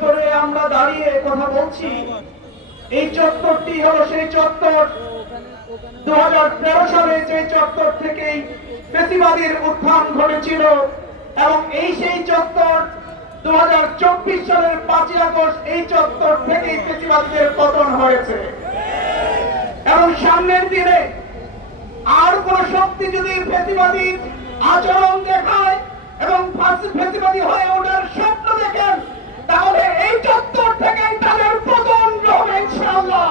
চত্বরে আমরা দাঁড়িয়ে কথা বলছি, এই চত্বরটি হলো সেই চত্বর 2013 সালে যে চত্বর থেকেই ফ্যাসিবাদের উত্থান ঘটেছিল এবং এই সেই চত্বর 2024 সালের 5ই আগস্ট এই চত্বর থেকেই ফ্যাসিবাদের পতন হয়েছে। এবং সামনের দিনে আর কোন শক্তি যদি ফ্যাসিবাদী আচরণ দেখায় এবং ফ্যাসিবাদী হয়ে ওঠার স্বপ্ন দেখেন, তাহলে এই চত্বর থেকেই তাদের পতন হবে ইনশাআল্লাহ।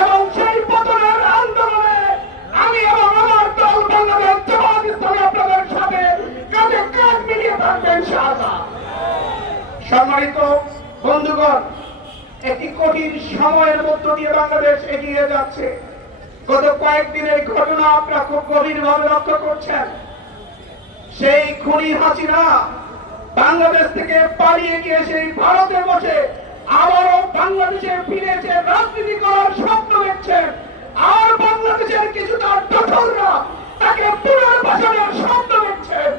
এবং সেই পতনের আন্দোলনে আমি এবং আমার দল বাংলাদেশ জামাত ইসলামী আপনাদের সাথে কাঁধে কাঁধ মিলিয়ে থাকবে ইনশাআল্লাহ। সম্মানিত বন্ধুগণ, একটি কঠিন সময়ের মধ্য দিয়ে বাংলাদেশ এগিয়ে যাচ্ছে। গত কয়েকদিনের ঘটনা আপনারা খুব গভীরভাবে লক্ষ্য করছেন। সেই খুনি হাসিনা বাংলাদেশ থেকে পালিয়ে গিয়ে সেই ভারতে বসে আবারও বাংলাদেশে ফিরে এসে রাজনীতি করার স্বপ্ন দেখছেন। আর বাংলাদেশের কিছু তার দখলরা তাকে পুনর্বাসনের স্বপ্ন দেখছেন।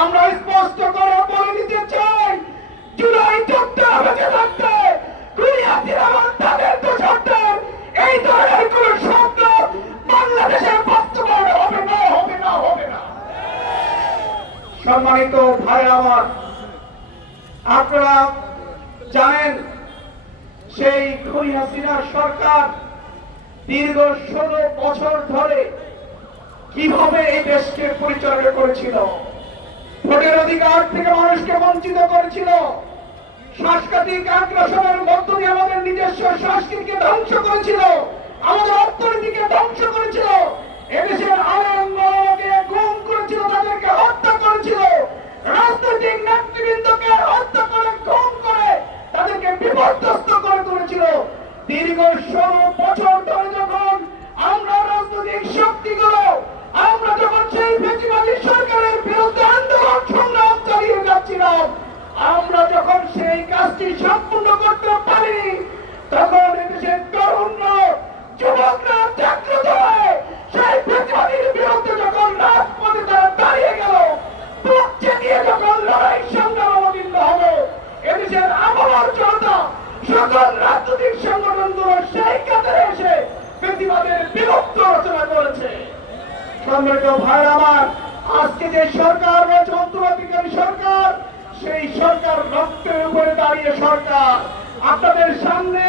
আমরা স্পষ্ট করে বলে দিতে চাই, জুলাই যোদ্ধা বেঁচে থাকতে খুনি হাসিনা এবং তাদের দোষরদের এই ধরনের কোন শব্দ বাংলাদেশে বাস্তবায়ন হবে না, হবে না, হবে না। সম্মানিত ভাই আমার, আপনারা জানেন সেই খুনি হাসিনার সরকার দীর্ঘ 16 বছর ধরে কিভাবে এই দেশকে পরিচালনা করেছিল। ভোটের অধিকার থেকে মানুষকে বঞ্চিত করেছিল, সাংস্কৃতিক আগ্রাসনের মধ্য দিয়ে আমাদের নিজস্ব সংস্কৃতিকে ধ্বংস করেছিল, আমাদের অর্থনীতিকে ধ্বংস করেছিল, এদেশের আলেমকে গুম করেছিল, তাদেরকে হত্যা করেছিল, রাজনৈতিক নেতৃবৃন্দকে হত্যা করে গুম করে তাদেরকে বিপর্যস্ত করে তুলেছিল। দীর্ঘ 16 বছর ধরে যখন আমরা রাজনৈতিক শক্তিগুলো আমরা যখন সেই ফ্যাসিবাদী সরকারের বিরুদ্ধে আন্দোলন সংগ্রাম চালিয়ে যাচ্ছিলাম, আমরা যখন সেই কাজটি সম্পূর্ণ করতে পারিনি, তখন এদেশের তরুণ যুবকরা জাগ্রত হয়ে সেই ফ্যাসিবাদীর বিরুদ্ধে যখন রাজপথে তারা দাঁড়িয়ে গেল, বুকে নিয়ে যখন লড়াই সংগ্রাম অবতীর্ণ হলো, এদেশের আবহাওয়ার জনতা সকল রাজনৈতিক সংগঠনগুলো সেই কাতারে এসে ফ্যাসিবাদের বিরুদ্ধে রচনা করেছে। সম্মানিত ভাই আমার, আজকে যে সরকার রয়েছে অন্তর্বর্তীকালীন সরকার, সেই সরকার রক্তের উপরে দাঁড়িয়ে সরকার। আপনাদের সামনে